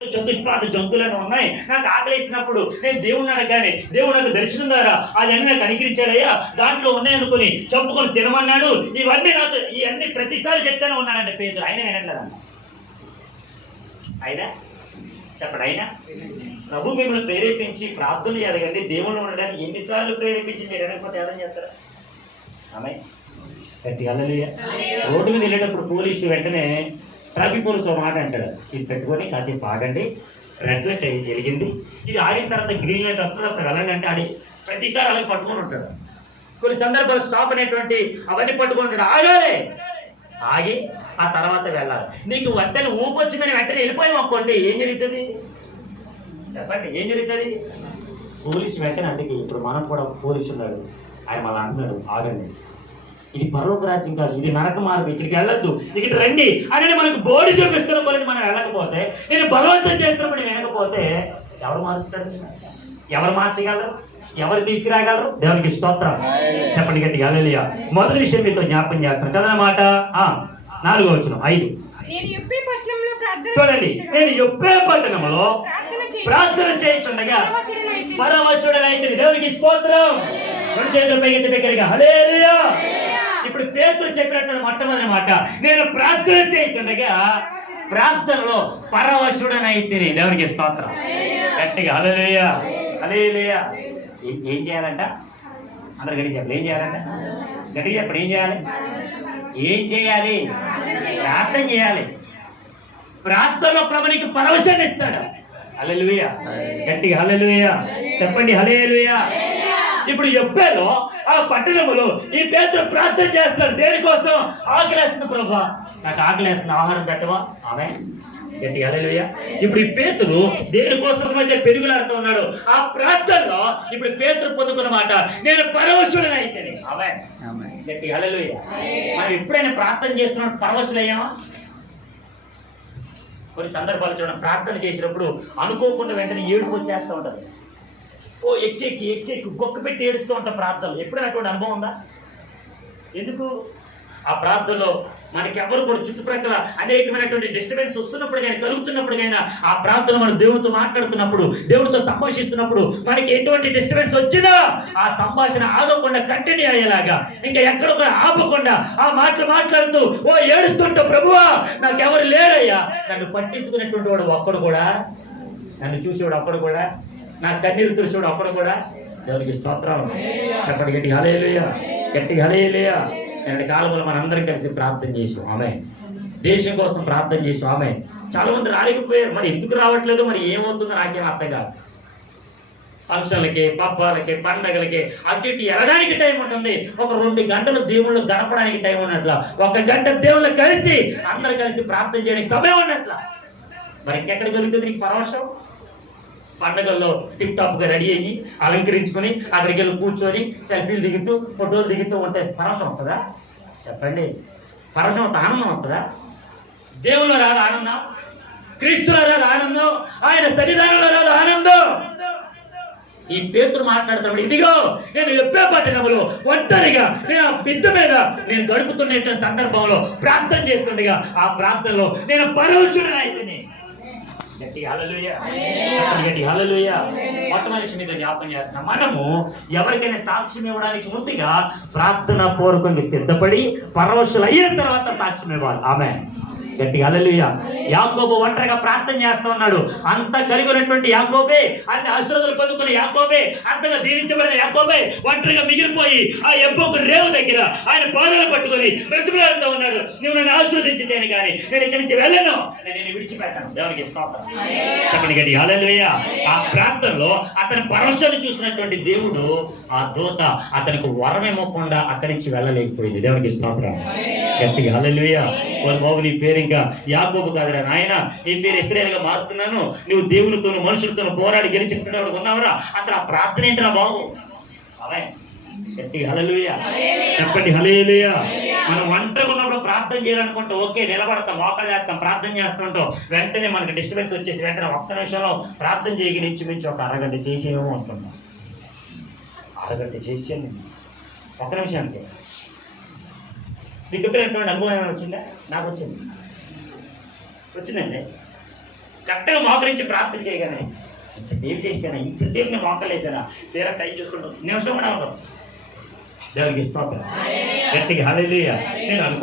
చతుష్పాద జంతువులను ఉన్నాయి. నాకు ఆకలేసినప్పుడు నేను దేవుణ్ణి అడగానే దేవుడు నాకు దర్శనం ద్వారా అవన్నీ నాకు అనుగ్రహించాడయ్యా, దాంట్లో ఉన్నాయనుకుని చంపుకొని తినమన్నాడు. ఇవన్నీ నాతో ఇవన్నీ ప్రతిసారి చెప్తానే ఉన్నాడంటే పేదలు. ఆయన వినట్లేదన్న. అయినా చెప్పండి, అయినా ప్రభు మిమ్మల్ని ప్రేరేపించి ప్రార్థనలు ఎదగండి, దేవుళ్ళు ఉండడానికి ఎన్నిసార్లు ప్రేరేపించి మీరు ఎడకపోతే ఏమని చేస్తారా? ఆమె గట్టిగా హల్లెలూయా. రోడ్డు మీద వెళ్ళేటప్పుడు పోలీసు వెంటనే ట్రాఫిక్ పోలీసు ఒక మాట అంటాడు, ఇది పెట్టుకొని కాసేపు ఆగండి, రెడ్ లైట్ వెలిగింది, ఇది ఆగిన తర్వాత గ్రీన్ లైట్ వస్తుంది, అప్పుడు వెళ్ళండి అంటే ఆడి ప్రతిసారి అలాగే పట్టుకొని ఉంటాడు. కొన్ని సందర్భాలు స్టాప్ అనేటువంటి అవన్నీ పట్టుకొని ఉంటాడు. ఆగాలి, ఆగి ఆ తర్వాత వెళ్ళాలి. నీకు వెంటనే ఊపొచ్చిందని వెంటనే వెళ్ళిపోయాం అనుకోండి, ఏం జరుగుతుంది చెప్పండి? ఏం జరుగుతుంది? పోలీసు వెంటనే, అందుకే ఇప్పుడు మనం కూడా పోలీసు ఉన్నాడు, ఆయన మళ్ళీ అంటున్నాడు ఆగండి, ఇది పరలోక రాజ్యం కాదు, ఇది నరక మార్గం, ఇక్కడికి వెళ్ళొద్దు, ఇక్కడ రండి అని మనకు బోర్డు చూపిస్తున్నప్పుడు మనం వెళ్ళకపోతే, నేను బలవంతం చేస్తున్నప్పుడు వినకపోతే ఎవరు మారుస్తారు? ఎవరు మార్చగలరు? ఎవరు తీసుకురాగలరు? దేవునికి స్తోత్రం. చెప్పండి గట్టిగా హల్లెలూయా. మొదటి విషయం మీతో జ్ఞాపకం చేస్తాను, చదవన మాట 4వ వచనం 5. చూడండి, నేను యొప్పే పట్టణంలో ప్రార్థన చేయుచుండగా పరవశుడనైతిని. దేవునికి స్తోత్రం. రెండు చేతుల పైకి దగ్గరగా హల్లెలూయా. ఇప్పుడు పేతురు చెప్పినట్టు మొట్టమొదటి మాట, నేను ప్రార్థన చేయుచుండగా ప్రార్థనలో పరవశుడనైతిని. దేవునికి స్తోత్రం. గట్టిగా హల్లెలూయా, హల్లెలూయా. ఏం చేయాలంట? అందరు గట్టిగా చెప్పండి, ఏం చేయాలంట? గట్టిగా చెప్పండి, ఏం చేయాలి? ఏం చేయాలి? ప్రార్థన చేయాలి. ప్రార్థనలో ప్రభునికి పరవశాన్ని ఇస్తాడు. హల్లెలూయా. గట్టిగా హల్లెలూయా చెప్పండి, హల్లెలూయా. ఇప్పుడు యొప్పేలో ఆ పట్టణములో ఈ పేతురు ప్రార్థన చేస్తాడు. దేనికోసం? ఆకలేస్తుంది ప్రభా, నాకు ఆకలేస్తుంది, ఆహారం పెట్టవా? ఆమె గట్టిగా హల్లెలూయా. ఇప్పుడు ఈ పేతురు దేనికోసం అయితే పెరుగులాడుతూ ఉన్నాడు. ఆ ప్రార్థనలో ఇప్పుడు పేతురు పొందుకున్న మాట, నేను పరవశుడనైతిని. ఆమె గట్టిగా హల్లెలూయా. మనం ఎప్పుడైనా ప్రార్థన చేస్తున్నప్పుడు పరవశులయ్యామా? కొన్ని సందర్భాలు చూడండి, ప్రార్థన చేసినప్పుడు అనుకోకుండా వెంటనే ఏడుపు వచ్చేస్తూ ఉంటుంది. ఓ ఎక్కి గొక్క పెట్టి ఏడుస్తూ ఉంటాం ప్రార్థనలు. ఎప్పుడైనా అటువంటి అనుభవం ఉందా? ఎందుకు? ఆ ప్రార్థనలో మనకి ఎవరు కూడా చుట్టుప్రక్కల అనేకమైనటువంటి డిస్టర్బెన్స్ వస్తున్నప్పటికైనా, కలుగుతున్నప్పటికైనా, ఆ ప్రార్థన మనం దేవుడితో మాట్లాడుతున్నప్పుడు, దేవుడితో సంభాషిస్తున్నప్పుడు మనకి ఎటువంటి డిస్టర్బెన్స్ వచ్చినా ఆ సంభాషణ ఆగకుండా కంటిన్యూ అయ్యేలాగా, ఇంకా ఎక్కడ కూడా ఆపకుండా ఆ మాటలు మాట్లాడుతూ ఓ ఏడుస్తుంటా, ప్రభువా నాకెవరు లేరయ్యా, నన్ను పట్టించుకునేటువంటి వాడు ఒక్కడు కూడా, నన్ను చూసేవాడు ఒక్కడు కూడా, నా కన్నీరు తుడిచేవాడు ఒక్కడు కూడా. దేవునికి స్తోత్రం. చెప్పండి గట్టిగా హల్లెలూయా, గట్టిగా హల్లెలూయా. రెండు కాలంలో మనందరం కలిసి ప్రార్థన చేసాం. ఆమె దేశం కోసం ప్రార్థన చేసాం. ఆమె చాలా మంది రాలేకపోయారు. మరి ఎందుకు రావట్లేదు, మరి ఏమవుతుందో నాకేం అర్థం కాదు. ఫంక్షన్లకి, పబ్బాలకి, పండగలకి అటు ఇటు వెళ్ళడానికి టైం ఉంటుంది. ఒక 2 గంటలు దేవుళ్ళు గడపడానికి టైం ఉన్నట్ల, 1 గంట దేవుళ్ళు కలిసి అందరు కలిసి ప్రార్థన చేయడానికి సమయం ఉన్నట్ల. మరి ఇంకెక్కడ జరుగుతుంది నీకు పరవశం? పండగల్లో టిప్ టాప్ గా రెడీ అయ్యి అలంకరించుకొని అక్కడికి వెళ్ళి కూర్చొని సెల్ఫీలు దిగుతూ ఫోటోలు దిగుతూ ఉంటే పరవశం వస్తుందా? చెప్పండి, పరవశం వస్తే ఆనందం వస్తుందా? దేవుల్లో రాదు ఆనందం, క్రీస్తులో రాదు ఆనందం, ఆయన సన్నిధానంలో రాదు ఆనందం. ఈ పేతురు మాట్లాడుతున్నాడు, ఇదిగో నేను యొప్పే పట్టణంలో ఒంటరిగా నేను ఆ మిద్దె మీద నేను గడుపుతున్న సందర్భంలో ప్రార్థన చేస్తుండగా ఆ ప్రార్థనలో నేను పరవశుడనైతిని. గట్టిగా హల్లెలూయా, గట్టిగా హల్లెలూయా. మొట్టమొదటి మీద జ్ఞాపకం చేస్తున్నాం, మనము ఎవరికైనా సాక్ష్యం ఇవ్వడానికి ముందుగా ప్రార్థన పూర్వకంగా సిద్ధపడి పరవశులు అయిన తర్వాత సాక్ష్యం ఇవ్వాలి. ఆమేన్. గట్టిగా హల్లెలూయా. యాకోబు ఒంటరిగా ప్రార్థన చేస్తూ ఉన్నాడు. అంత కలిగి ఉన్నటువంటి యాకోబే, అన్ని ఆశీర్వాదాలు పొందుకున్న యాకోబే, అంతగా దీవించబడిన యాకోబే ఒంటరిగా మిగిలిపోయి ఆ యబ్బోకు రేవు దగ్గర ఆయన పాదాలు పట్టుకొని బ్రతిమలాడుతూ ఉన్నాడు. నువ్వు నన్ను ఆశీర్వదించితేనే కానీ నేను ఇక్కడి నుంచి వెళ్ళను, నేను విడిచిపెట్టాను. దేవునికి స్తోత్రం. చెప్పండి గట్టిగా హల్లెలూయా. ఆ ప్రాంతంలో అతని పరవశాన్ని చూసినటువంటి దేవుడు, ఆ దూత అతనికి వరం ఇవ్వకుండా అక్కడి నుంచి వెళ్ళలేకపోయింది. దేవునికి స్తోత్రం. గట్టిగా హల్లెలూయా. వాళ్ళ బాబు నీ పేరు ఇంకా యాకోబు కాదురా నాయన, నీ పేరు ఇశ్రాయేలుగా మారుతున్నాను, నువ్వు దేవునితోను మనుషులతోను పోరాడి గెలిచినవాడు ఉన్నావురా. అసలు ఆ ప్రార్థన ఏంటిరా బాబు? అవే గట్టిగా హల్లెలూయా. చెప్పండి హల్లెలూయా. మనం ఒంటరిగా ఉన్నప్పుడు ప్రార్థన చేయాలనుకుంటే ఓకే, నిలబడతాం, మోకాలు చేస్తాం, ప్రార్థన చేస్తుంటాం. వెంటనే మనకి డిస్టర్బెన్స్ వచ్చేసి వెంటనే 1 నిమిషంలో ప్రార్థన చేయగలి ఇంచుమించు ఒక అరగంట చేసేమో అనుకుంటాం. అరగంట చేసాను 1 నిమిషానికి. మీకు ఎప్పుడైనటువంటి అనుభవం ఏమైనా వచ్చిందా? నాకు వచ్చిందండి. కరెక్ట్గా మోకరించి ప్రార్థన చేయగానే ఇంతసేపు చేశానా, ఇంతసేపు నేను మోకలేసానా, తీరా టైం చూసుకుంటాం నిమిషం కూడా ఉండవు. దేవుడికి స్తోత్రం. గట్టిగా హల్లెలూయా. నేను అనుకుంటున్నాను